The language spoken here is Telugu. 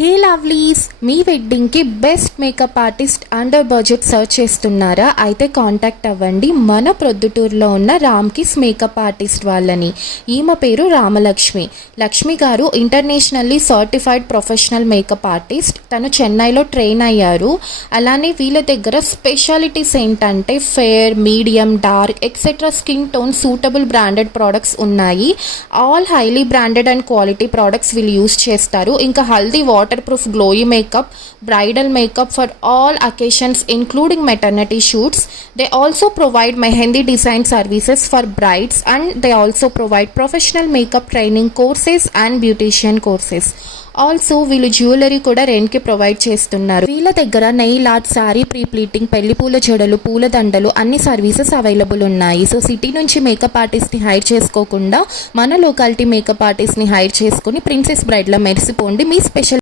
హే లవ్లీస్, మీ వెడ్డింగ్కి best makeup artist under budget search చేస్తున్నారా? అయితే కాంటాక్ట్ అవ్వండి మన ప్రొద్దుటూరులో ఉన్న రామ్కిస్ మేకప్ ఆర్టిస్ట్ వాళ్ళని. ఈమె పేరు Ramalakshmi. Lakshmi garu internationally certified professional makeup artist. తను చెన్నైలో ట్రైన్ అయ్యారు. అలానే వీళ్ళ దగ్గర స్పెషాలిటీస్ ఏంటంటే fair, medium, dark etcetera skin tone suitable branded products ఉన్నాయి. All highly branded and quality products వీళ్ళు యూస్ చేస్తారు. ఇంకా haldi waterproof glowy makeup, bridal makeup for all occasions including maternity shoots. They also provide mehendi design services for brides, and they also provide professional makeup training courses and beautician courses. Also వీళ్ళు జ్యువెలరీ కూడా రెంట్కి ప్రొవైడ్ చేస్తున్నారు. వీళ్ళ దగ్గర nail art, sorry pre pleating, పెళ్లి పూల జడలు, పూల దండలు అన్ని సర్వీసెస్ అవైలబుల్ ఉన్నాయి. సో సిటీ నుంచి మేకప్ ఆర్టిస్ట్ని హైర్ చేసుకోకుండా మన లోకాలిటీ మేకప్ ఆర్టిస్ట్ని హైర్ చేసుకుని ప్రిన్సెస్ బ్రైడ్లా మెరిసిపోండి. మీ స్పెషల్